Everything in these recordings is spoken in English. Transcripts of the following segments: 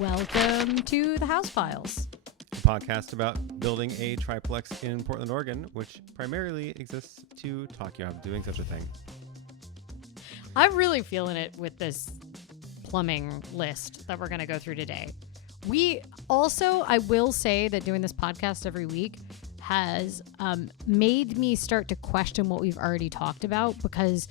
Welcome to the House Files, a podcast about building a triplex in Portland, Oregon, which primarily exists to talk you out of doing such a thing. I'm really feeling it with this plumbing list that we're going to go through today. We also, I will say that doing this podcast every week has made me start to question what we've already talked about, because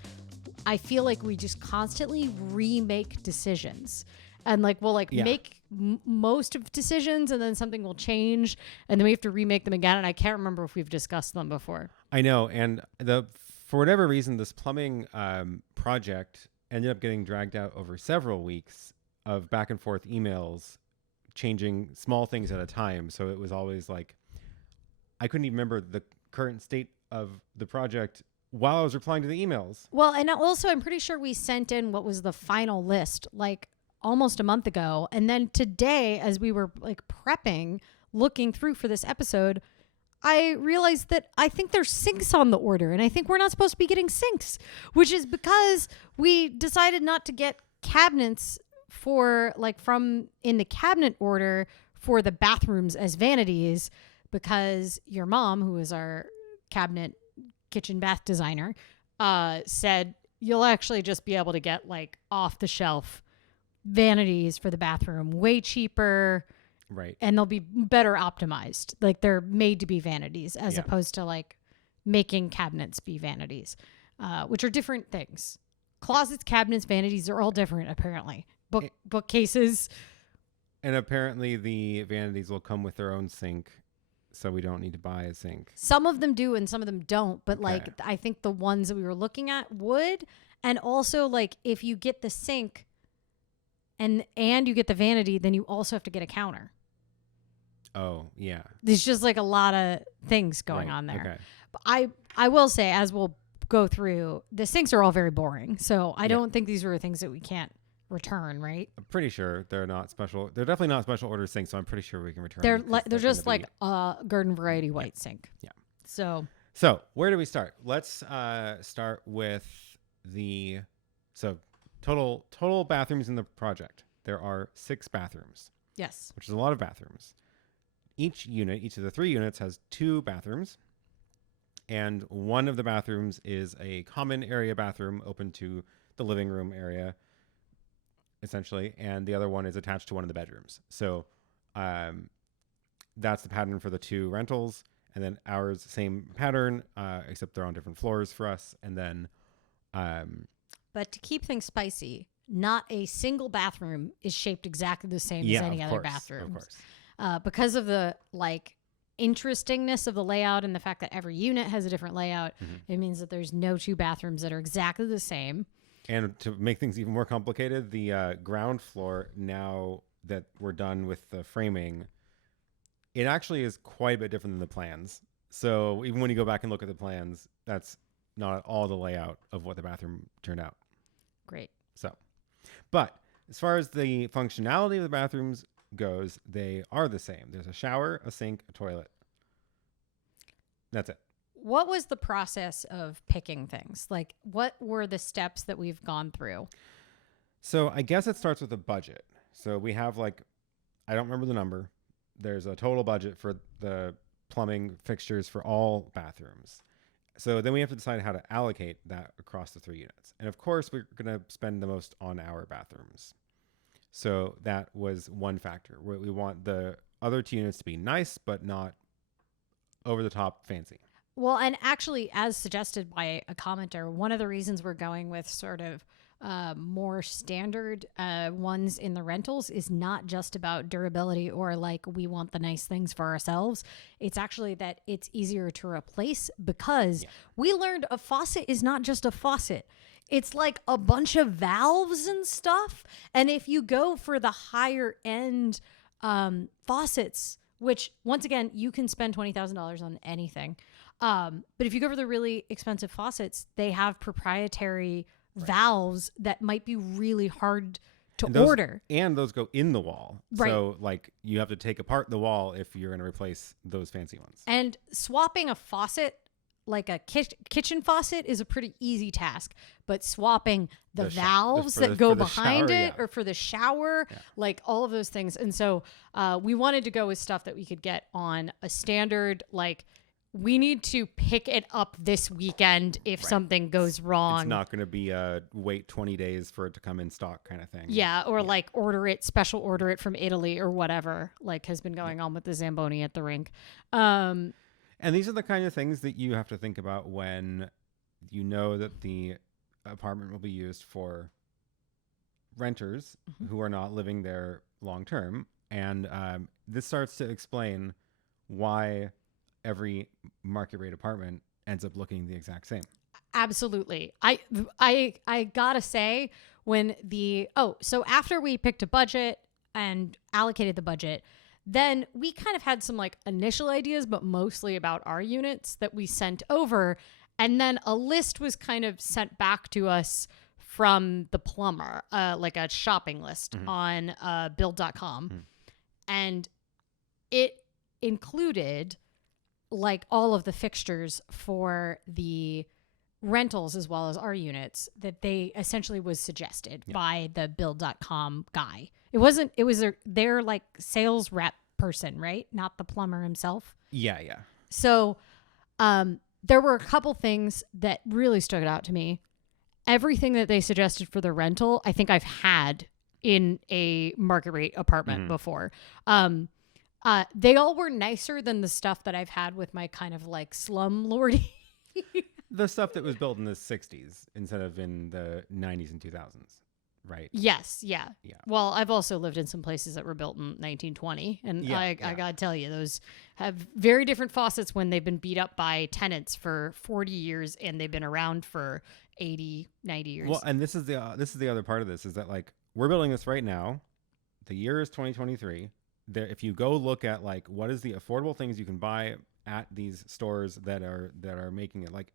I feel like we just constantly remake decisions. And we'll make most of decisions, and then something will change, and then we have to remake them again. And I can't remember if we've discussed them before. I know. And for whatever reason, this plumbing project ended up getting dragged out over several weeks of back and forth emails, changing small things at a time. So it was always like, I couldn't even remember the current state of the project while I was replying to the emails. Well, and also I'm pretty sure we sent in what was the final list almost a month ago. And then today, as we were prepping, looking through for this episode, I realized that I think there's sinks on the order, and I think we're not supposed to be getting sinks, which is because we decided not to get cabinets for from in the cabinet order for the bathrooms as vanities, because your mom, who is our cabinet kitchen bath designer, said you'll actually just be able to get off the shelf vanities for the bathroom, way cheaper, right? And they'll be better optimized. They're made to be vanities as opposed to making cabinets be vanities, which are different things. Closets, cabinets, vanities are all different, apparently. Bookcases, and apparently the vanities will come with their own sink, so we don't need to buy a sink. Some of them do and some of them don't, but okay. I think the ones that we were looking at would. And also if you get the sink and you get the vanity, then you also have to get a counter. Oh, yeah. There's just a lot of things going on there. Okay. But I will say, as we'll go through, the sinks are all very boring. So I don't think these are things that we can't return, right? I'm pretty sure they're not special. They're definitely not special order sinks, so I'm pretty sure we can return them. They're just a garden variety white sink. Yeah. So where do we start? Let's start with the total bathrooms in the project. There are 6 bathrooms. Yes. Which is a lot of bathrooms. Each of the 3 units has 2 bathrooms. And one of the bathrooms is a common area bathroom open to the living room area, essentially. And the other one is attached to one of the bedrooms. So that's the pattern for the 2 rentals. And then ours, same pattern, except they're on different floors for us. And then... But to keep things spicy, not a single bathroom is shaped exactly the same as any other bathroom. Of course. Because of the interestingness of the layout and the fact that every unit has a different layout, it means that there's no 2 bathrooms that are exactly the same. And to make things even more complicated, the ground floor, now that we're done with the framing, it actually is quite a bit different than the plans. So even when you go back and look at the plans, that's not at all the layout of what the bathroom turned out. Great. But as far as the functionality of the bathrooms goes, they are the same. There's a shower, a sink, a toilet. That's it. What was the process of picking things? What were the steps that we've gone through? So I guess it starts with a budget. So we have I don't remember the number. There's a total budget for the plumbing fixtures for all bathrooms. So then we have to decide how to allocate that across the 3 units. And of course, we're going to spend the most on our bathrooms. So that was one factor. We want the other 2 units to be nice, but not over the top fancy. Well, and actually, as suggested by a commenter, one of the reasons we're going with sort of more standard ones in the rentals is not just about durability or we want the nice things for ourselves. It's actually that it's easier to replace, because we learned a faucet is not just a faucet. It's a bunch of valves and stuff. And if you go for the higher end faucets, which once again, you can spend $20,000 on anything. But if you go for the really expensive faucets, they have proprietary valves that might be really hard to order. And those go in the wall. Right. So you have to take apart the wall if you're going to replace those fancy ones. And swapping a faucet like a kitchen faucet is a pretty easy task, but swapping the valves for that the- go for the behind shower, it yeah. or for the shower, Yeah. like all of those things. And so we wanted to go with stuff that we could get on a standard, like we need to pick it up this weekend if something goes wrong. It's not going to be wait 20 days for it to come in stock kind of thing. Yeah, or like special order it from Italy or whatever, like has been going on with the Zamboni at the rink. And these are the kind of things that you have to think about when you know that the apartment will be used for renters who are not living there long term. And this starts to explain why every market rate apartment ends up looking the exact same. Absolutely. I gotta say, so after we picked a budget and allocated the budget, then we kind of had some like initial ideas, but mostly about our units that we sent over. And then a list was kind of sent back to us from the plumber, like a shopping list on build.com. And it included like all of the fixtures for the rentals as well as our units that they essentially was suggested by the build.com guy. It was their like sales rep person, right? Not the plumber himself. Yeah. So there were a couple things that really stood out to me. Everything that they suggested for the rental, I think I've had in a market rate apartment before. They all were nicer than the stuff that I've had with my kind of like slumlordy. The stuff that was built in the 60s instead of in the 90s and 2000s, right? Yes, yeah. Well, I've also lived in some places that were built in 1920, and I gotta tell you, those have very different faucets when they've been beat up by tenants for 40 years and they've been around for 80, 90 years. Well, and this is the other part of this is that like we're building this right now. The year is 2023. There, if you go look at like what is the affordable things you can buy at these stores that are making it, like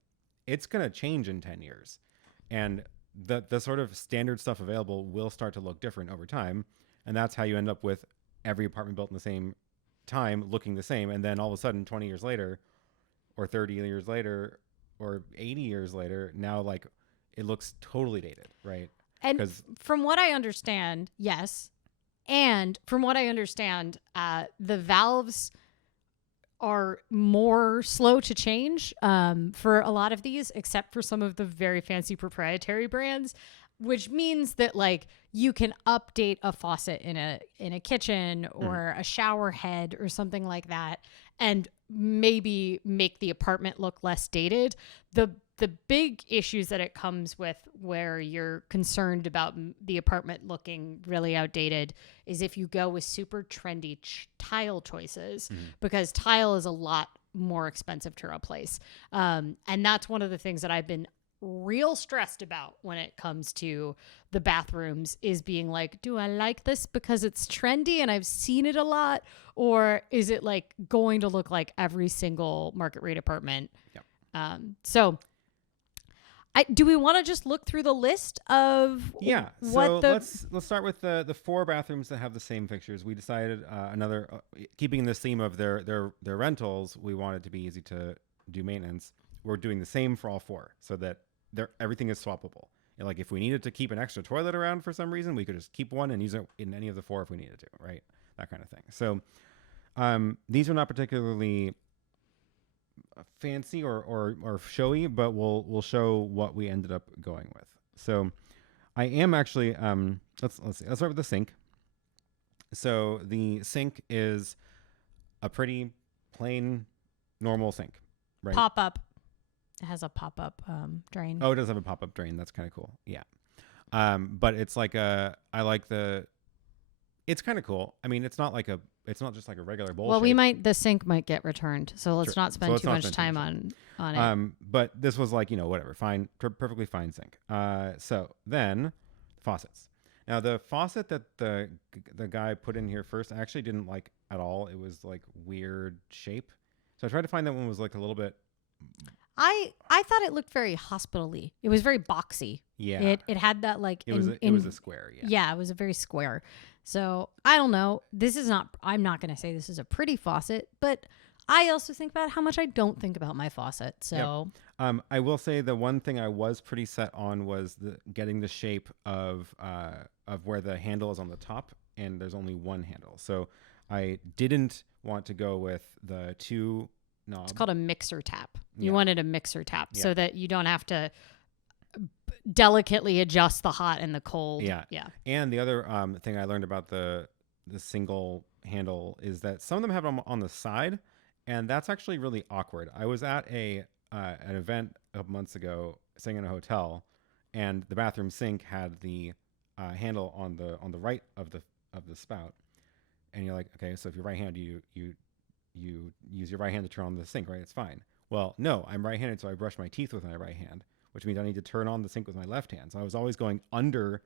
it's going to change in 10 years. And the sort of standard stuff available will start to look different over time. And that's how you end up with every apartment built in the same time looking the same. And then all of a sudden 20 years later or 30 years later or 80 years later, now like it looks totally dated, right? And from what I understand, yes. And from what I understand, the valves are more slow to change for a lot of these, except for some of the very fancy proprietary brands, which means that like you can update a faucet in a kitchen or a shower head or something like that and maybe make the apartment look less dated. The big issues that it comes with where you're concerned about the apartment looking really outdated is if you go with super trendy tile choices, because tile is a lot more expensive to replace. And that's one of the things that I've been real stressed about when it comes to the bathrooms is being like, do I like this because it's trendy and I've seen it a lot? Or is it like going to look like every single market rate apartment? Yep. So do we want to just look through the list of let's start with the 4 bathrooms that have the same fixtures. We decided keeping this theme of their rentals, we want it to be easy to do maintenance. We're doing the same for all 4 so that everything is swappable. And like if we needed to keep an extra toilet around for some reason, we could just keep one and use it in any of the 4 if we needed to, right? That kind of thing. So these are not particularly fancy or showy, but we'll show what we ended up going with. So I am actually let's see. Let's start with the sink. So the sink is a pretty plain normal sink, right? Pop up. It has a pop up drain. Oh, it does have a pop up drain. That's kind of cool. Yeah. But it's like it's kind of cool. I mean, it's not just like a regular bowl. Well, shape. the sink might get returned, so let's not spend too much time on it. But this was like, whatever, fine, perfectly fine sink. So then faucets. Now the faucet that the guy put in here first, I actually didn't like at all. It was like weird shape. So I tried to find that one was like a little bit. I thought it looked very hospital-y. It was very boxy. Yeah. It had that like it was a square. Yeah. Yeah, it was a very square. So I don't know. I'm not going to say this is a pretty faucet, but I also think about how much I don't think about my faucet. So I will say the one thing I was pretty set on was getting the shape of where the handle is on the top, and there's only one handle. So I didn't want to go with the two knobs. It's called a mixer tap. You Yeah. wanted a mixer tap Yeah. so that you don't have to delicately adjust the hot and the cold. Yeah. Yeah. And the other thing I learned about the single handle is that some of them have them on the side, and that's actually really awkward. I was at an event a couple months ago, staying in a hotel, and the bathroom sink had the handle on the right of the spout, and you're like, okay, so if you're right-handed, you use your right hand to turn on the sink, right? It's fine. Well, no, I'm right-handed, so I brush my teeth with my right hand, which means I need to turn on the sink with my left hand. So I was always going under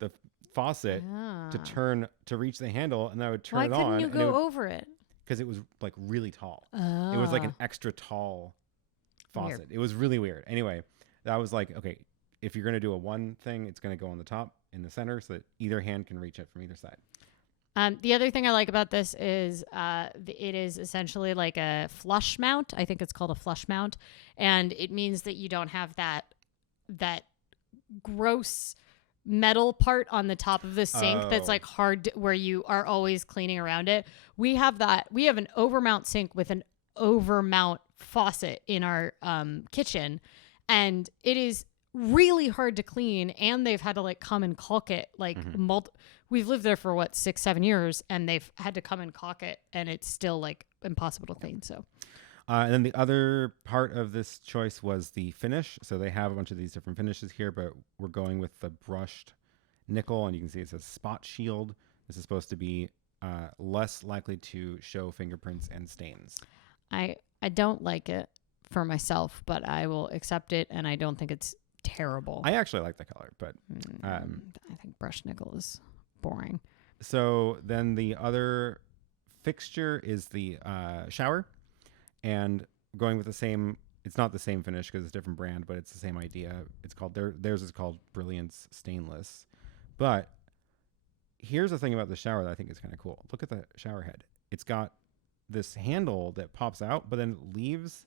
the faucet to reach the handle, and I would turn it on. Why couldn't you go over it? Because it was like really tall. Oh. It was like an extra tall faucet. Weird. It was really weird. Anyway, that was like, okay, if you're going to do a one thing, it's going to go on the top in the center so that either hand can reach it from either side. The other thing I like about this is it is essentially like a flush mount. I think it's called a flush mount. And it means that you don't have that gross metal part on the top of the sink that's like hard where you are always cleaning around it. We have that. We have an overmount sink with an overmount faucet in our kitchen, and it is really hard to clean, and they've had to like come and caulk it like we've lived there for 6-7 years, and they've had to come and caulk it, and it's still like impossible to clean. So and then the other part of this choice was the finish. So they have a bunch of these different finishes here, but we're going with the brushed nickel, and you can see it says spot shield. This is supposed to be less likely to show fingerprints and stains. I don't like it for myself, but I will accept it, and I don't think it's terrible. I actually like the color, but I think brushed nickel is boring. So then the other fixture is the shower, and going with the same. It's not the same finish because it's a different brand, but it's the same idea. It's called theirs is called Brilliance Stainless. But here's the thing about the shower that I think is kind of cool. Look at the shower head. It's got this handle that pops out, but then leaves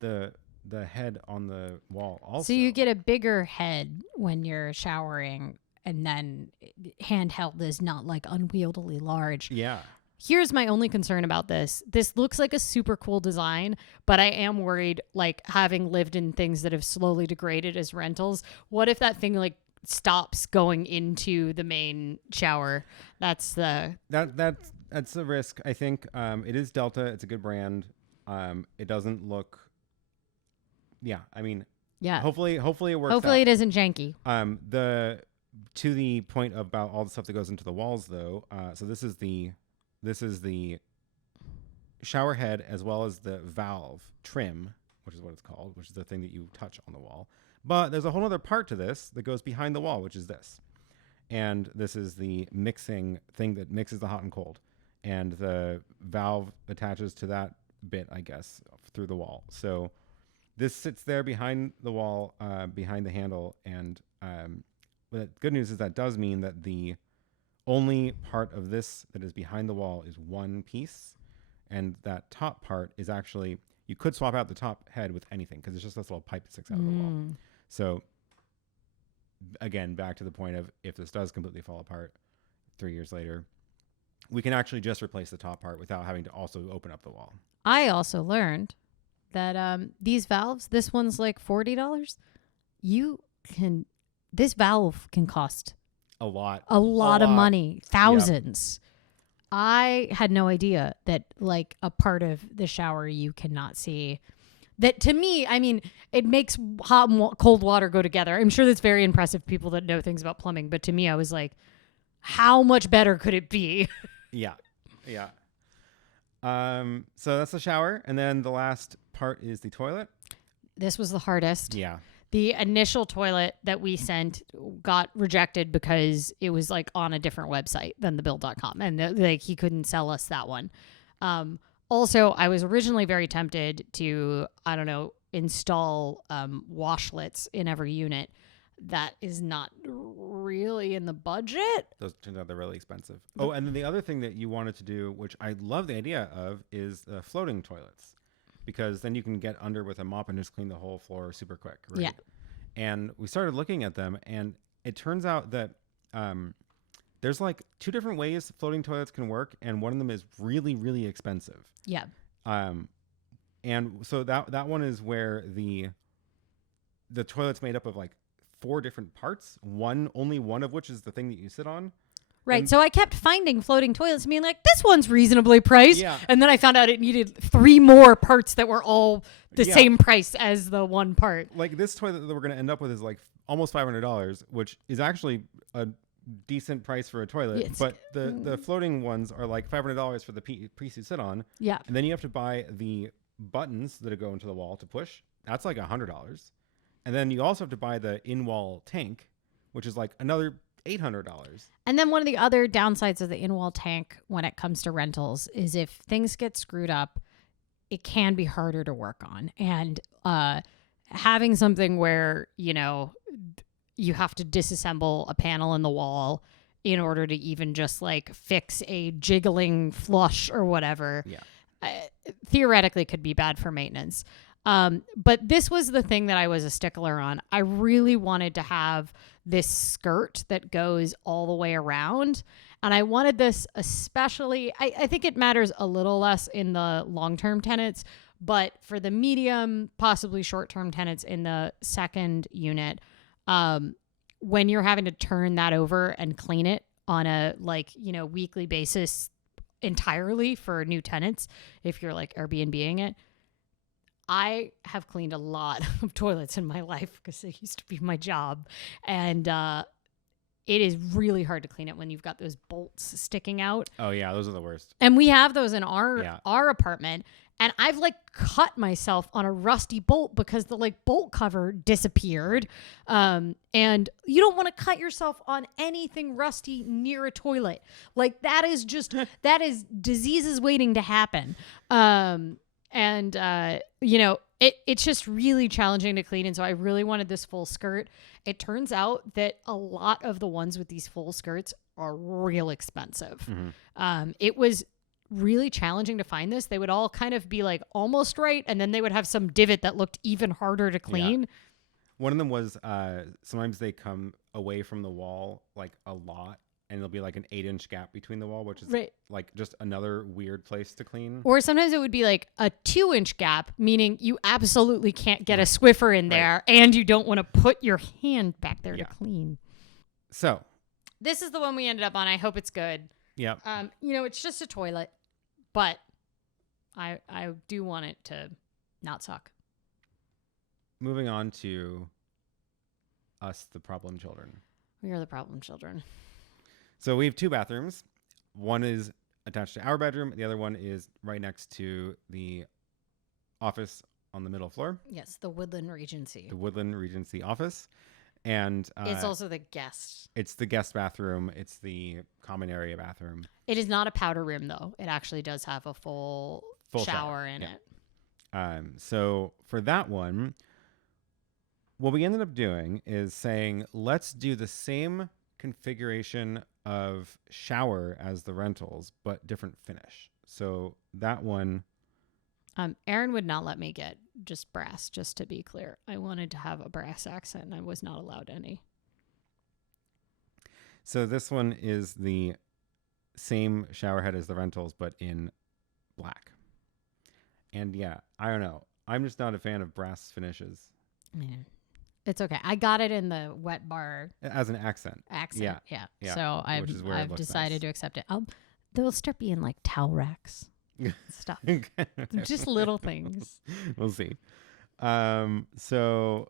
the head on the wall also. So you get a bigger head when you're showering, and then handheld is not like unwieldily large. Yeah. Here's my only concern about this. This looks like a super cool design, but I am worried, like having lived in things that have slowly degraded as rentals, what if that thing like stops going into the main shower? That's a risk. I think it is Delta. It's a good brand. It doesn't look. Yeah, I mean. Yeah. Hopefully it works. Hopefully out. it isn't janky. To the point about all the stuff that goes into the walls, though. So this is the shower head as well as the valve trim, which is what it's called, which is the thing that you touch on the wall. But there's a whole other part to this that goes behind the wall, which is this. And this is the mixing thing that mixes the hot and cold. And the valve attaches to that bit, I guess, through the wall. So this sits there behind the wall, behind the handle. And the good news is that does mean that the only part of this that is behind the wall is one piece. And that top part is actually, you could swap out the top head with anything because it's just this little pipe that sticks out of the wall. So again, back to the point of if this does completely fall apart 3 years later, we can actually just replace the top part without having to also open up the wall. I also learned that these valves, this one's like $40. This valve can cost a lot of money, thousands. Yep. I had no idea that like a part of the shower you cannot see. That to me, I mean, it makes hot and cold water go together. I'm sure that's very impressive, people that know things about plumbing. But to me, I was like, how much better could it be? Yeah. So that's the shower. And then the last part is the toilet. This was the hardest. Yeah. The initial toilet that we sent got rejected because it was like on a different website than thebuild.com. And like he couldn't sell us that one. Also, I was originally very tempted to, install washlets in every unit. that is not really in the budget. Those turns out they're really expensive. Oh, and then the other thing that you wanted to do, which I love the idea of, is floating toilets, because then you can get under with a mop and just clean the whole floor super quick. Right? Yeah. And we started looking at them, and it turns out that there's like 2 different ways floating toilets can work, and one of them is really, really expensive. Yeah. And so that one is where the toilet's made up of like 4 different parts. Only one of which is the thing that you sit on. Right. And so I kept finding floating toilets and being like, this one's reasonably priced. Yeah. And then I found out it needed 3 more parts that were all the Yeah. same price as the one part. Like this toilet that we're going to end up with is like almost $500, which is actually a decent price for a toilet. It's- but the floating ones are like $500 for the piece you sit on. Yeah. And then you have to buy the buttons that go into the wall to push. That's like $100. And then you also have to buy the in-wall tank, which is like another $800. And then one of the other downsides of the in-wall tank when it comes to rentals is if things get screwed up, it can be harder to work on. And having something where, you have to disassemble a panel in the wall in order to even just like fix a jiggling flush or whatever, theoretically could be bad for maintenance. But this was the thing that I was a stickler on. I really wanted to have this skirt that goes all the way around. And I wanted this especially, I think it matters a little less in the long-term tenants, but for the medium, possibly short-term tenants in the second unit, when you're having to turn that over and clean it on a weekly basis entirely for new tenants, if you're like Airbnb-ing it, I have cleaned a lot of toilets in my life because it used to be my job. And it is really hard to clean it when you've got those bolts sticking out. Oh, yeah. Those are the worst. And we have those in our apartment. And I've cut myself on a rusty bolt because the bolt cover disappeared. And you don't want to cut yourself on anything rusty near a toilet. That is that is diseases waiting to happen. It's just really challenging to clean. And so I really wanted this full skirt. It turns out that a lot of the ones with these full skirts are real expensive. Mm-hmm. It was really challenging to find this. They would all kind of be almost right. And then they would have some divot that looked even harder to clean. Yeah. One of them was sometimes they come away from the wall a lot. And there'll be an 8-inch gap between the wall, which is just another weird place to clean. Or sometimes it would be a 2-inch gap, meaning you absolutely can't get a Swiffer in there and you don't want to put your hand back there to clean. So this is the one we ended up on. I hope it's good. Yeah. It's just a toilet, but I do want it to not suck. Moving on to us, the problem children. We are the problem children. So we have 2 bathrooms. One is attached to our bedroom. The other one is right next to the office on the middle floor. Yes, the Woodland Regency. The Woodland Regency office. And it's also the guest. It's the guest bathroom. It's the common area bathroom. It is not a powder room, though. It actually does have a full shower in it. So for that one, what we ended up doing is saying, let's do the same configuration of shower as the rentals, but different finish. So that one, Aaron would not let me get just brass, just to be clear. I wanted to have a brass accent and I was not allowed any. So this one is the same shower head as the rentals, but in black. And yeah, I don't know. I'm just not a fan of brass finishes. Yeah. It's okay. I got it in the wet bar as an accent. Yeah. So I've decided to accept it. There will start being towel racks stuff. Just little things. We'll see. So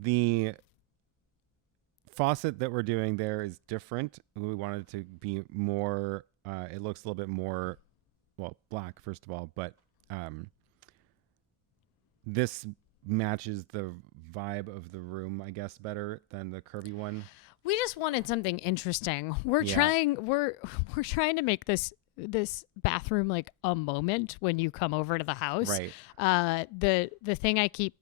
the faucet that we're doing there is different. We wanted it to be more, it looks a little bit more, black first of all, but this matches the vibe of the room, I guess, better than the curvy one. We just wanted something interesting. We're trying to make this bathroom a moment when you come over to the house. Right. The thing I keep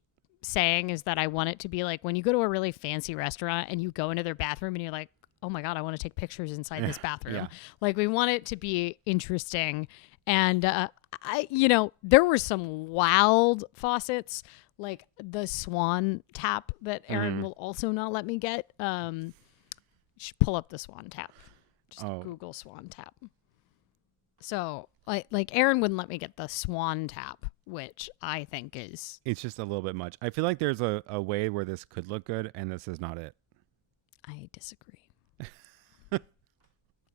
saying is that I want it to be like when you go to a really fancy restaurant and you go into their bathroom and you're like, oh my God, I want to take pictures inside this bathroom. Yeah. Like we want it to be interesting. And there were some wild faucets, like the Swan tap that Aaron will also not let me get. You should pull up the Swan tap. Just Google Swan tap. So like Aaron wouldn't let me get the Swan tap, which I think is... It's just a little bit much. I feel like there's a way where this could look good, and this is not it. I disagree.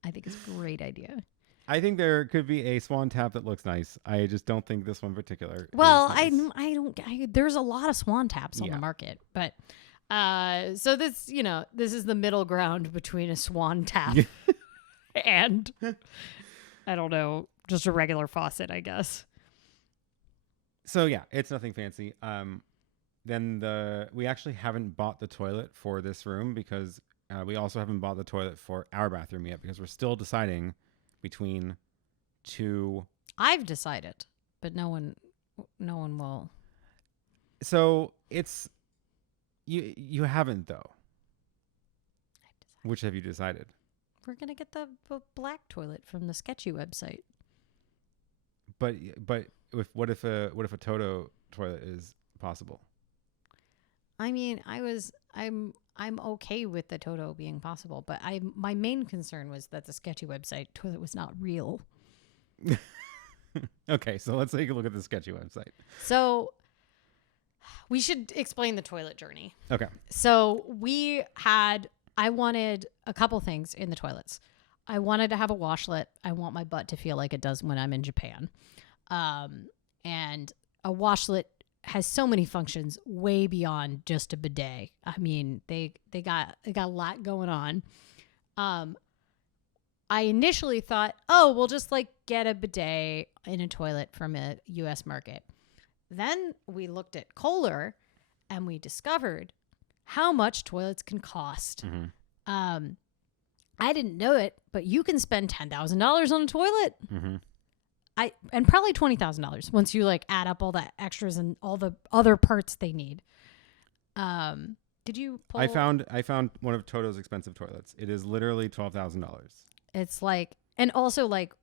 I think it's a great idea. I think there could be a Swan tap that looks nice. I just don't think this one in particular. Well, is nice. There's a lot of Swan taps on the market, but so this is the middle ground between a Swan tap and I don't know, just a regular faucet, I guess. So yeah, it's nothing fancy. Then we actually haven't bought the toilet for this room because we also haven't bought the toilet for our bathroom yet because we're still deciding between two. I've decided, but no one will. So it's you haven't though. Which have you decided? We're gonna get the black toilet from the Sketchy website. But what if a Toto toilet is possible? I mean, I'm okay with the Toto being possible, but my main concern was that the Sketchy website toilet was not real. Okay, so let's take a look at the Sketchy website. So we should explain the toilet journey. Okay. So I wanted a couple things in the toilets. I wanted to have a washlet. I want my butt to feel like it does when I'm in Japan. And a washlet has so many functions way beyond just a bidet. I mean, they got a lot going on. I initially thought, we'll just like get a bidet in a toilet from a US market. Then we looked at Kohler and we discovered how much toilets can cost. Mm-hmm. I didn't know it, but you can spend $10,000 on a toilet. Mm-hmm. And probably $20,000 once you like add up all the extras and all the other parts they need. Did you pull? I found one of Toto's expensive toilets. It is literally $12,000. It's like, and also like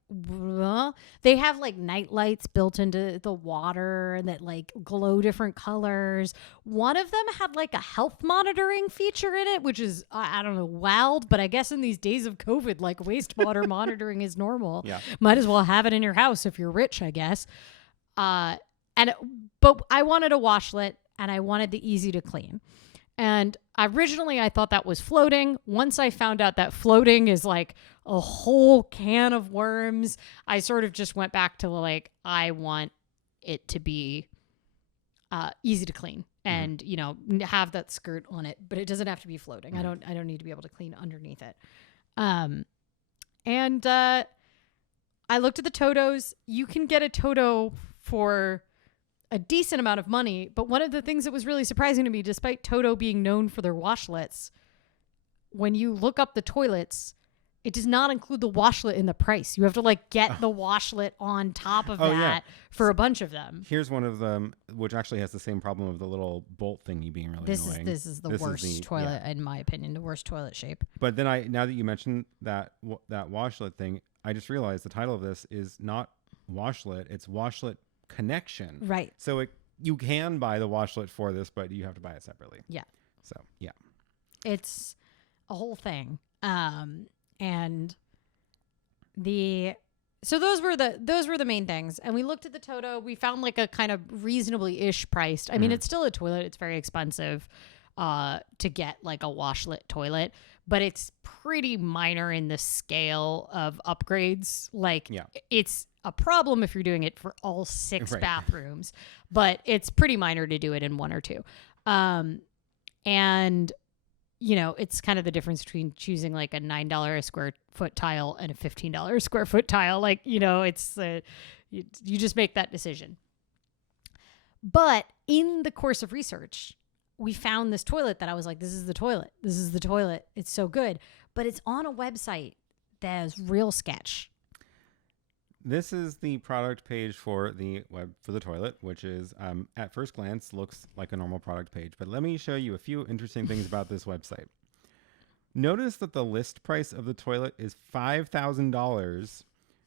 they have like night lights built into the water that like glow different colors. One of them had like a health monitoring feature in it, which is, I don't know, wild, but I guess in these days of COVID, like wastewater monitoring is normal. Yeah. Might as well have it in your house if you're rich, I guess. But I wanted a washlet and I wanted the easy to clean. And originally I thought that was floating. Once I found out that floating is like a whole can of worms, I sort of just went back to like, I want it to be easy to clean and, have that skirt on it, but it doesn't have to be floating. Mm-hmm. I don't need to be able to clean underneath it. And I looked at the Totos. You can get a Toto for a decent amount of money, but one of the things that was really surprising to me, despite Toto being known for their washlets, when you look up the toilets, it does not include the washlet in the price. You have to like get the washlet on top of that for a bunch of them. Here's one of them, which actually has the same problem of the little bolt thingy being really annoying. This is the worst toilet, in my opinion, the worst toilet shape. But then now that you mentioned that washlet thing, I just realized the title of this is not washlet, it's washlet connection. Right. So you can buy the washlet for this, but you have to buy it separately. Yeah. So, yeah. It's a whole thing. And so those were the main things. And we looked at the Toto. We found like a kind of reasonably ish priced. I mean, it's still a toilet. It's very expensive to get like a washlet toilet, but it's pretty minor in the scale of upgrades. Like it's a problem if you're doing it for all 6 bathrooms, but it's pretty minor to do it in 1 or 2. And it's kind of the difference between choosing like a $9 a square foot tile and a $15 a square foot tile. Like, it's you just make that decision. But in the course of research, we found this toilet that I was like, this is the toilet. This is the toilet. It's so good. But it's on a website that is real sketch. this is the product page for the toilet, which is at first glance looks like a normal product page. But let me show you a few interesting things about this website. Notice that the list price of the toilet is $5,000.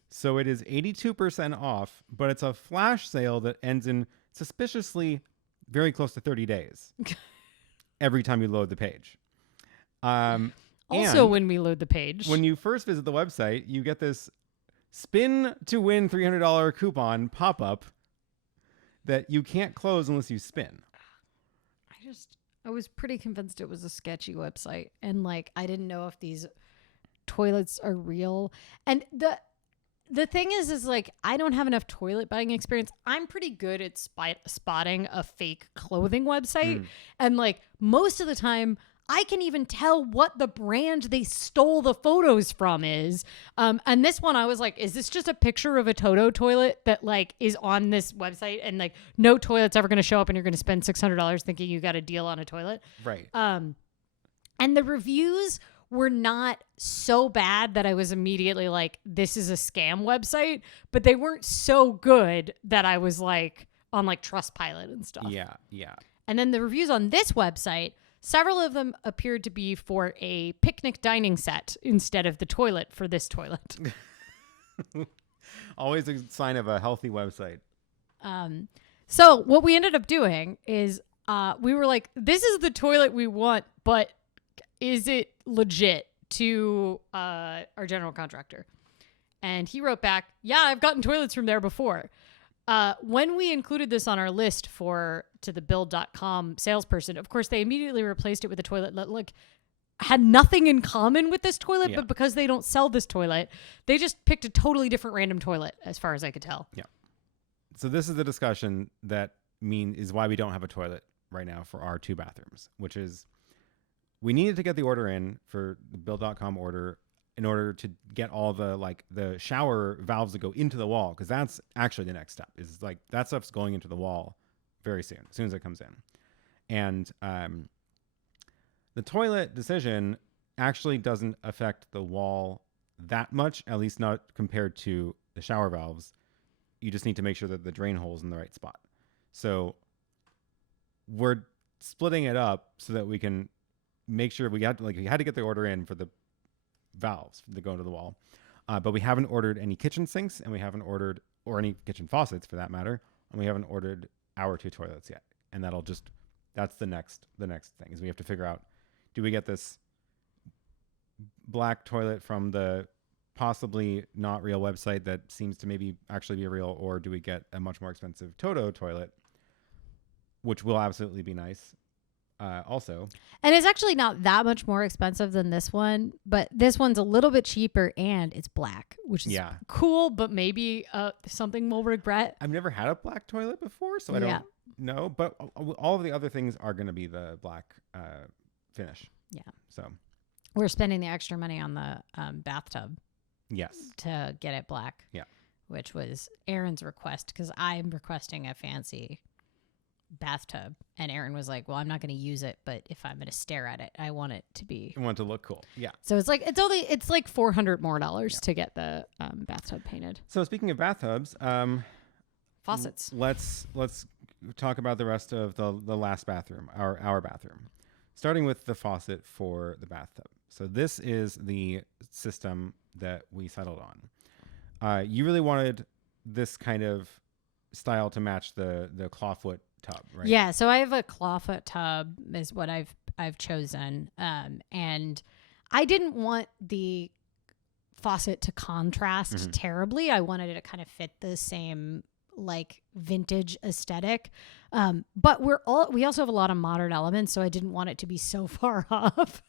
So it is 82% off, but it's a flash sale that ends in suspiciously very close to 30 days every time you load the page. Also, when we load the page, when you first visit the website, you get this spin to win $300 coupon pop-up that you can't close unless you spin. I was pretty convinced it was a sketchy website, and like I didn't know if these toilets are real. And the thing is like I don't have enough toilet buying experience. I'm pretty good at spotting a fake clothing website, and like most of the time I can even tell what the brand they stole the photos from is. And this one I was like, is this just a picture of a Toto toilet that like is on this website, and like no toilet's ever going to show up and you're going to spend $600 thinking you got a deal on a toilet? Right. And the reviews were not so bad that I was immediately like, this is a scam website, but they weren't so good that I was like on like Trustpilot and stuff. Yeah. Yeah. And then the reviews on this website, several of them appeared to be for a picnic dining set instead of the toilet for this toilet. Always a sign of a healthy website. So what we ended up doing is we were like, this is the toilet we want, but is it legit, to our general contractor? And he wrote back, yeah, I've gotten toilets from there before. When we included this on our list to the build.com salesperson, of course, they immediately replaced it with a toilet that like had nothing in common with this toilet, but because they don't sell this toilet, they just picked a totally different random toilet, as far as I could tell. Yeah. So this is the discussion that is why we don't have a toilet right now for our 2 bathrooms, which is we needed to get the order in for the build.com order in order to get all the shower valves that go into the wall, because that's actually the next step. Is like that stuff's going into the wall very soon, as soon as it comes in. And the toilet decision actually doesn't affect the wall that much, at least not compared to the shower valves. You just need to make sure that the drain hole is in the right spot. So we're splitting it up so that we can make sure we had to get the order in for the valves that go into the wall, but we haven't ordered any kitchen sinks, and we haven't ordered, or any kitchen faucets for that matter, and we haven't ordered our 2 toilets yet. And that's the next thing, is we have to figure out, do we get this black toilet from the possibly not real website that seems to maybe actually be real, or do we get a much more expensive Toto toilet, which will absolutely be nice. Also, and it's actually not that much more expensive than this one, but this one's a little bit cheaper, and it's black, which is cool, but maybe something we'll regret. I've never had a black toilet before, so I don't know, but all of the other things are going to be the black finish. Yeah. So we're spending the extra money on the bathtub. Yes. To get it black. Yeah. Which was Aaron's request, because I'm requesting a fancy bathtub, and Aaron was like, well, I'm not going to use it, but if I'm going to stare at it, I want it to be, I want it to look cool. Yeah. So it's like $400 more to get the bathtub painted. So speaking of bathtubs, faucets, let's talk about the rest of the last bathroom, our bathroom, starting with the faucet for the bathtub. So this is the system that we settled on. You really wanted this kind of style to match the clawfoot tub, right? Yeah, so I have a clawfoot tub is what I've chosen, and I didn't want the faucet to contrast terribly. I wanted it to kind of fit the same like vintage aesthetic, but we also have a lot of modern elements, so I didn't want it to be so far off.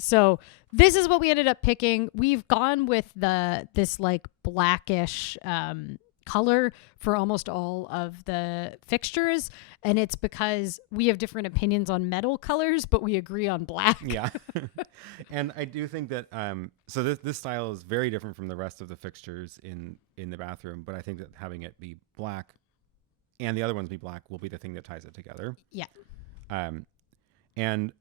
So this is what we ended up picking. We've gone with this like blackish color for almost all of the fixtures, and it's because we have different opinions on metal colors, but we agree on black. Yeah. And I do think that so this style is very different from the rest of the fixtures in the bathroom, but I think that having it be black and the other ones be black will be the thing that ties it together. Yeah. And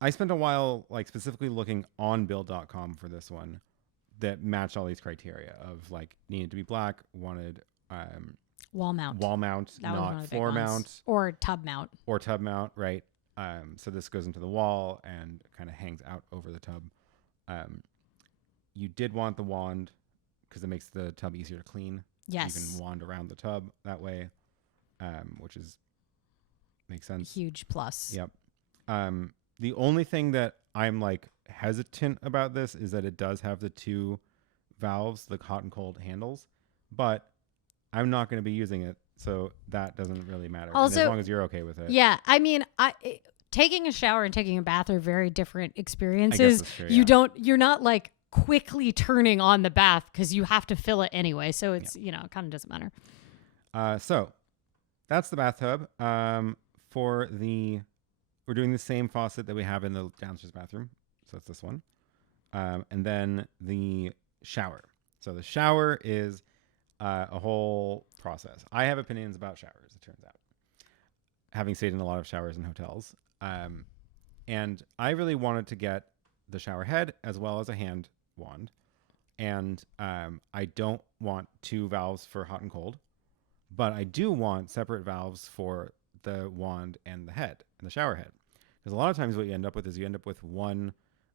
I spent a while like specifically looking on build.com for this one, that matched all these criteria of like needed to be black, wanted wall mount, that was one not of the floor big ones. mount Or tub mount. or tub mount, right? So this goes into the wall and kind of hangs out over the tub. You did want the wand because it makes the tub easier to clean. Yes. You can wand around the tub that way, which is makes sense. Huge plus. Yep. The only thing that I'm like hesitant about this is that it does have the two valves, the hot and cold handles, but I'm not going to be using it, so that doesn't really matter. Also, and as long as you're okay with it. Yeah, I mean, taking a shower and taking a bath are very different experiences. I guess that's true, You're not like quickly turning on the bath because you have to fill it anyway. So it's, it kind of doesn't matter. So that's the bathtub. We're doing the same faucet that we have in the downstairs bathroom. So it's this one. And then the shower. So the shower is a whole process. I have opinions about showers, it turns out, having stayed in a lot of showers in hotels. And I really wanted to get the shower head as well as a hand wand. And I don't want two valves for hot and cold, but I do want separate valves for the wand and the head and the shower head. Because a lot of times what you end up with is you end up with one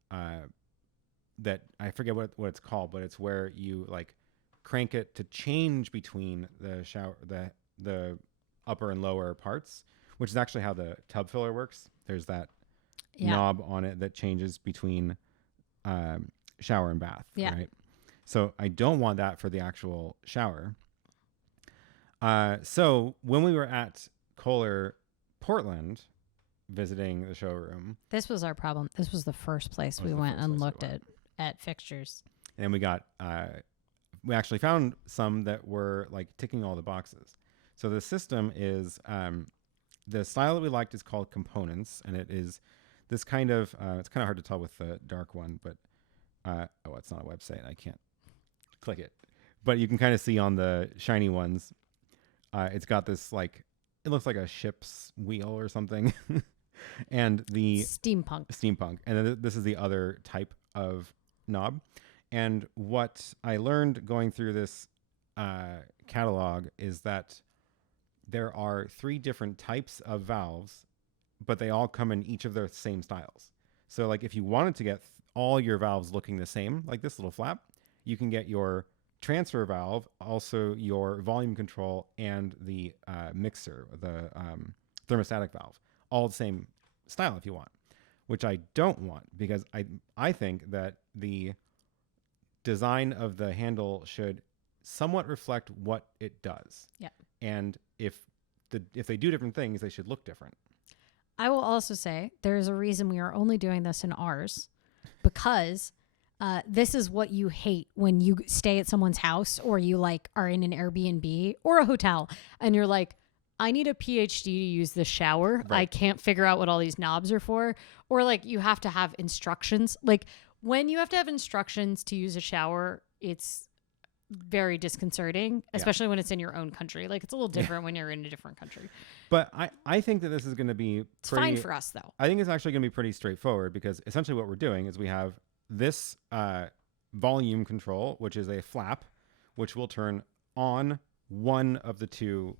that I forget what it's called, but it's where you like crank it to change between the shower, the upper and lower parts, which is actually how the tub filler works. There's that knob on it that changes between shower and bath. Yeah. Right. So I don't want that for the actual shower. So when we were at Kohler, Portland, visiting the showroom, this was our problem. This was the first place we went and looked at fixtures. And we got, we actually found some that were like ticking all the boxes. So the system is, the style that we liked is called components, and it is this kind of, it's kind of hard to tell with the dark one, but, it's not a website. I can't click it, but you can kind of see on the shiny ones, it's got this like, it looks like a ship's wheel or something. And the steampunk. And then this is the other type of knob. And what I learned going through this catalog is that there are 3 different types of valves, but they all come in each of the same styles. So like if you wanted to get all your valves looking the same, like this little flap, you can get your transfer valve, also your volume control, and the mixer, the thermostatic valve, all the same style if you want, which I don't want, because I think that the design of the handle should somewhat reflect what it does. Yeah. And if they do different things, they should look different. I will also say there's a reason we are only doing this in ours, because this is what you hate when you stay at someone's house or you like are in an Airbnb or a hotel and you're like, I need a PhD to use the shower. Right. I can't figure out what all these knobs are for. Or like you have to have instructions. Like when you have to have instructions to use a shower, it's very disconcerting, especially when it's in your own country. Like it's a little different when you're in a different country. But I think that this is going to be it's fine for us though. I think it's actually going to be pretty straightforward, because essentially what we're doing is we have this volume control, which is a flap, which will turn on one of the 2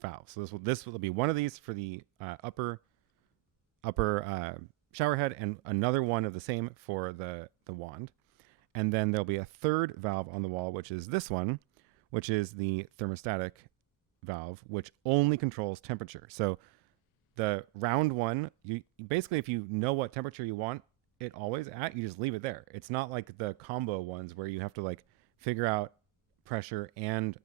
valves. So this will be one of these for the upper shower head, and another one of the same for the wand. And then there'll be a third valve on the wall, which is this one, which is the thermostatic valve, which only controls temperature. So the round one, you basically, if you know what temperature you want it always at, you just leave it there. It's not like the combo ones where you have to like figure out pressure and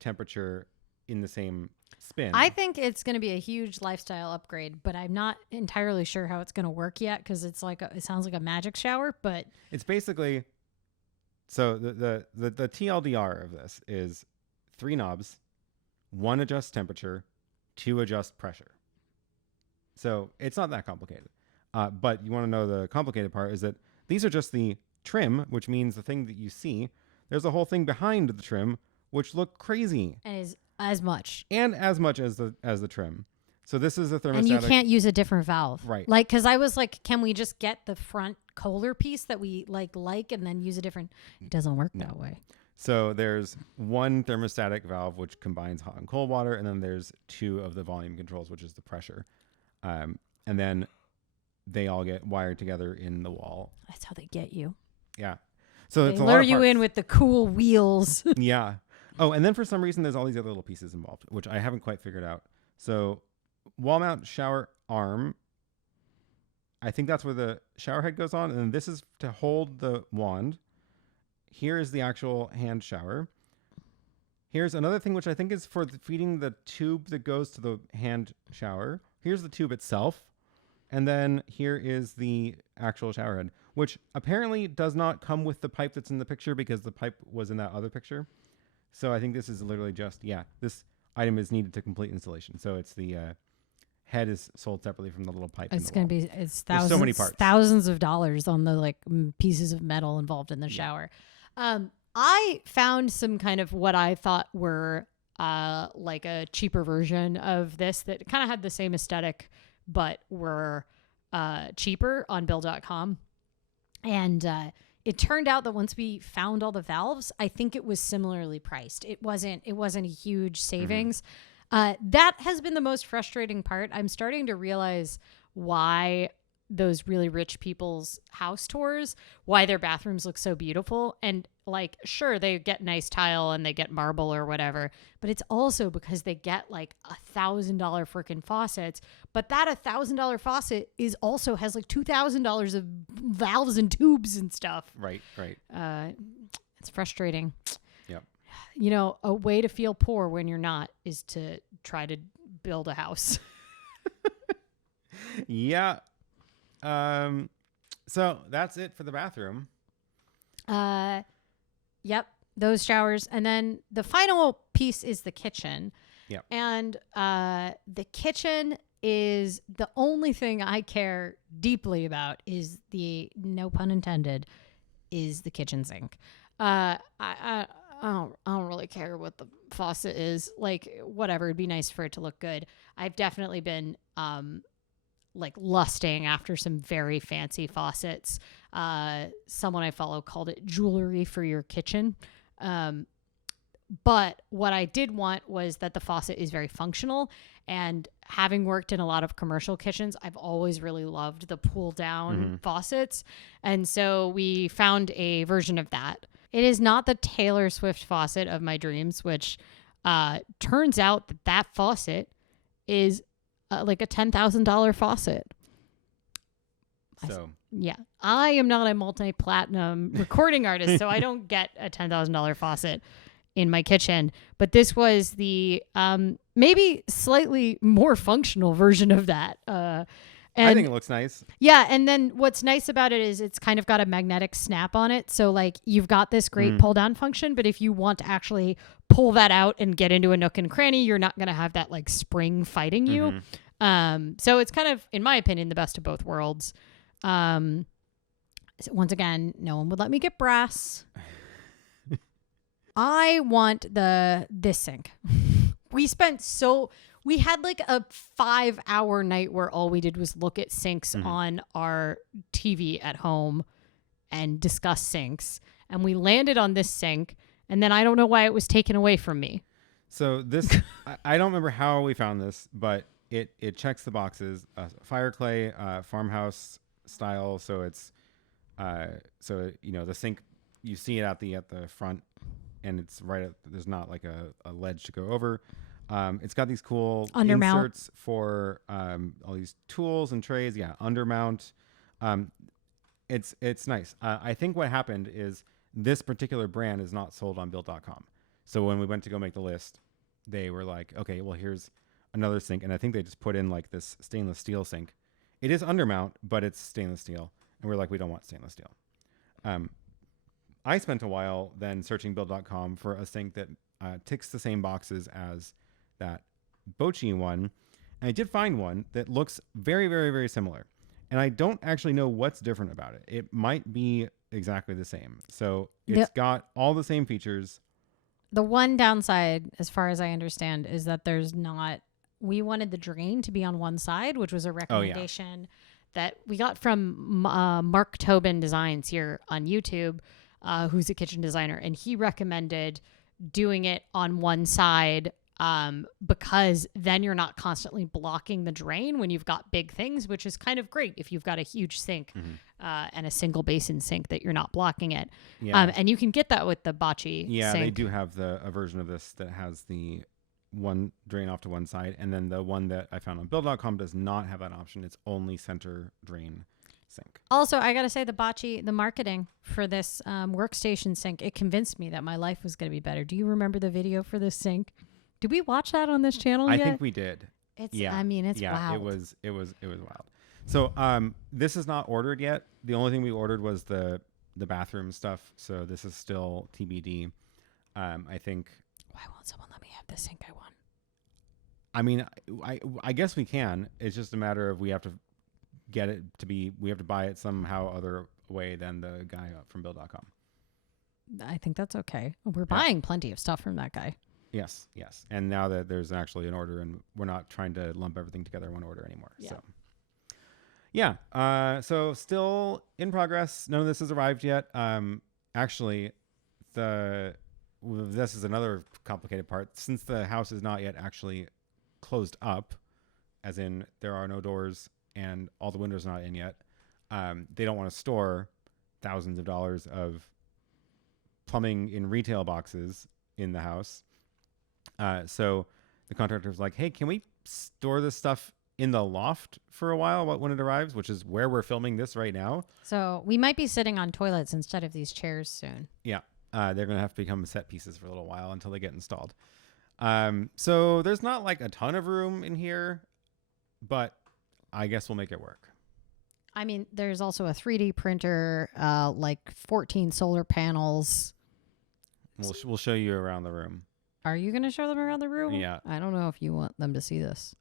temperature in the same spin. I think it's going to be a huge lifestyle upgrade, but I'm not entirely sure how it's going to work yet, because it's like it sounds like a magic shower, but it's basically, so the TLDR of this is 3 knobs, 1 adjusts temperature, 2 adjust pressure. So it's not that complicated. But you want to know the complicated part is that these are just the trim, which means the thing that you see. There's a whole thing behind the trim, which look crazy. And is as much. And as much as the trim. So this is a thermostatic. And you can't use a different valve. Right. Like, because I was like, can we just get the front Kohler piece that we like, and then use a different. It doesn't work that way. So there's one thermostatic valve which combines hot and cold water, and then there's two of the volume controls, which is the pressure, and then they all get wired together in the wall. That's how they get you. Yeah. So They it's a lure lot of you parts. in with the cool wheels. Yeah. Oh, and then for some reason there's all these other little pieces involved, which I haven't quite figured out. So wall mount shower arm. I think that's where the shower head goes on, and then this is to hold the wand. Here is the actual hand shower. Here's another thing which I think is for feeding the tube that goes to the hand shower. Here's the tube itself. And then here is the actual shower head, which apparently does not come with the pipe that's in the picture because the pipe was in that other picture. So I think this is literally just, this item is needed to complete installation. So it's the head is sold separately from the little pipe. It's going to be, it's thousands, so many parts. thousands of dollars on the like pieces of metal involved in the shower. I found some kind of what I thought were like a cheaper version of this that kind of had the same aesthetic, but were cheaper on Bill.com. And it turned out that once we found all the valves, I think it was similarly priced. It wasn't a huge savings. That has been the most frustrating part. I'm starting to realize why those really rich people's house tours, why their bathrooms look so beautiful. And like, sure, they get nice tile and they get marble or whatever, but it's also because they get like $1,000 freaking faucets. But that $1,000 faucet is also has like $2,000 of valves and tubes and stuff. Right. It's frustrating. Yep. You know, a way to feel poor when you're not is to try to build a house. Yeah. So that's it for the bathroom. Yep, those showers. And then the final piece is the kitchen. Yep. And the kitchen is the only thing I care deeply about is the, no pun intended, is the kitchen sink. I don't really care what the faucet is. Like, whatever, it'd be nice for it to look good. I've definitely been like lusting after some very fancy faucets. Someone I follow called it jewelry for your kitchen. But what I did want was that the faucet is very functional. And having worked in a lot of commercial kitchens, I've always really loved the pull down faucets. And so we found a version of that. It is not the Taylor Swift faucet of my dreams, which turns out that faucet is like a $10,000 faucet. So yeah, I am not a multi-platinum recording artist, so I don't get a $10,000 faucet in my kitchen. But this was the maybe slightly more functional version of that. And I think it looks nice. Yeah, and then what's nice about it is it's kind of got a magnetic snap on it. So like you've got this great pull down function, but if you want to actually pull that out and get into a nook and cranny, you're not going to have that like spring fighting you. So it's kind of, in my opinion, the best of both worlds. So once again, no one would let me get brass. I want this sink. We had like a 5-hour night where all we did was look at sinks on our TV at home and discuss sinks. And we landed on this sink. And then I don't know why it was taken away from me. So this, I don't remember how we found this, but it checks the boxes. Fire clay, farmhouse style. So it's, the sink, you see it at the front, and it's right at, there's not like a ledge to go over. It's got these cool undermount inserts for all these tools and trays. Yeah, undermount. It's nice. I think what happened is this particular brand is not sold on Built.com. So when we went to go make the list, they were like, okay, well, here's another sink. And I think they just put in like this stainless steel sink. It is undermount, but it's stainless steel. And we're like, we don't want stainless steel. I spent a while then searching Build.com for a sink that ticks the same boxes as that Bochi one. And I did find one that looks very, very, very similar. And I don't actually know what's different about it. It might be exactly the same. So it's got all the same features. The one downside, as far as I understand, is that there's not, we wanted the drain to be on one side, which was a recommendation that we got from Mark Tobin Designs here on YouTube, who's a kitchen designer, and he recommended doing it on one side because then you're not constantly blocking the drain when you've got big things, which is kind of great if you've got a huge sink and a single basin sink that you're not blocking it. Yeah. And you can get that with the Bocce Yeah, sink. they do have a version of this that has the one drain off to one side, and then the one that I found on build.com does not have that option. It's only center drain sink. Also, I got to say, the marketing for this workstation sink, it convinced me that my life was going to be better. Do you remember the video for this sink? Did we watch that on this channel I yet? think we did. It's, Yeah. I mean, it's Yeah, wild. it was wild. So this is not ordered yet. The only thing we ordered was the bathroom stuff. So this is still TBD. I think. Why won't someone let me have the sink I want? I mean, I guess we can. It's just a matter of we have to get it to be. We have to buy it somehow other way than the guy from build.com. I think that's okay. We're buying plenty of stuff from that guy. Yes. And now that there's actually an order, and we're not trying to lump everything together in one order anymore. Yeah. So. Yeah. So still in progress. None of this has arrived yet. Actually, this is another complicated part. Since the house is not yet actually closed up, as in there are no doors and all the windows are not in yet, they don't want to store thousands of dollars of plumbing in retail boxes in the house. So the contractor was like, hey, can we store this stuff in the loft for a while when it arrives, which is where we're filming this right now. So we might be sitting on toilets instead of these chairs soon. Yeah. They're going to have to become set pieces for a little while until they get installed. So there's not like a ton of room in here, but I guess we'll make it work. I mean, there's also a 3D printer, like 14 solar panels. We'll show you around the room. Are you going to show them around the room? Yeah. I don't know if you want them to see this.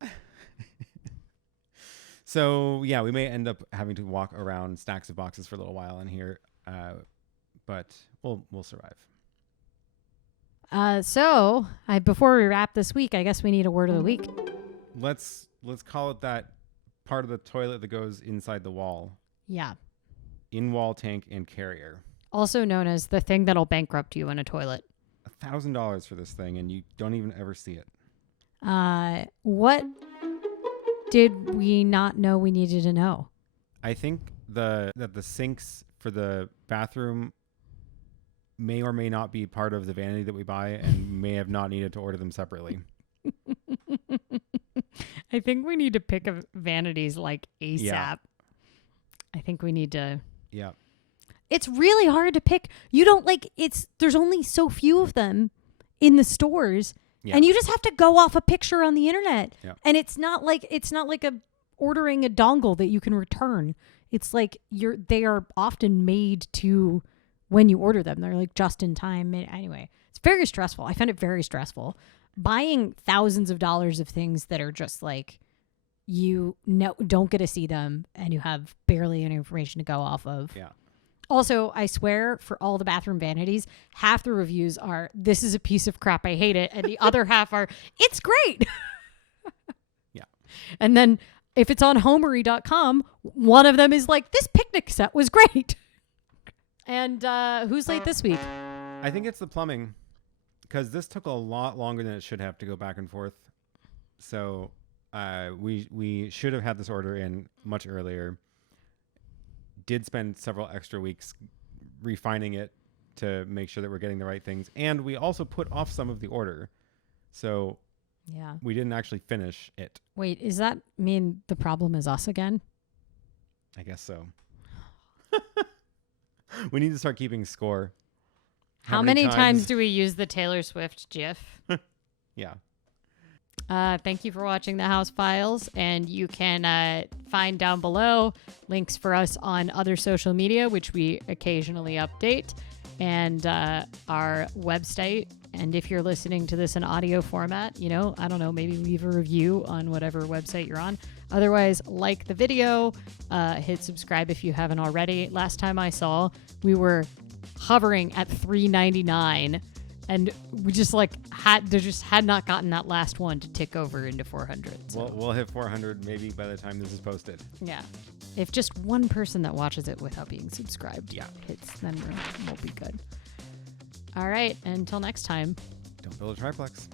So yeah, we may end up having to walk around stacks of boxes for a little while in here, but we'll survive. So before we wrap this week, I guess we need a word of the week. Let's call it that part of the toilet that goes inside the wall. Yeah. In-wall tank and carrier. Also known as the thing that'll bankrupt you in a toilet. $1,000 for this thing, and you don't even ever see it. What did we not know we needed to know? I think that the sinks for the bathroom may or may not be part of the vanity that we buy, and may have not needed to order them separately. I think we need to pick up vanities like ASAP. Yeah. I think we need to. Yeah. It's really hard to pick. You don't there's only so few of them in the stores. Yeah. And you just have to go off a picture on the internet. Yeah. And it's not like ordering a dongle that you can return. It's like they are often made to when you order them. They're like just in time. Anyway, it's very stressful. I find it very stressful. Buying thousands of dollars of things that are just like don't get to see them and you have barely any information to go off of. Yeah. Also, I swear for all the bathroom vanities, half the reviews are, this is a piece of crap, I hate it. And the other half are, it's great. Yeah. And then if it's on homery.com, one of them is like, this picnic set was great. And who's late this week? I think it's the plumbing, because this took a lot longer than it should have to go back and forth. So we should have had this order in much earlier. Did spend several extra weeks refining it to make sure that we're getting the right things. And we also put off some of the order. So yeah, we didn't actually finish it. Wait, does that mean the problem is us again? I guess so. We need to start keeping score. How many times do we use the Taylor Swift GIF? Yeah. Thank you for watching The House Files, and you can find down below links for us on other social media, which we occasionally update, and our website. And if you're listening to this in audio format, I don't know, maybe leave a review on whatever website you're on. Otherwise, like the video, hit subscribe if you haven't already. Last time I saw, we were hovering at $3.99. And we just had not gotten that last one to tick over into 400. So. We'll hit 400 maybe by the time this is posted. Yeah. If just one person that watches it without being subscribed Yeah. hits, then we'll be good. All right. Until next time. Don't build a triplex.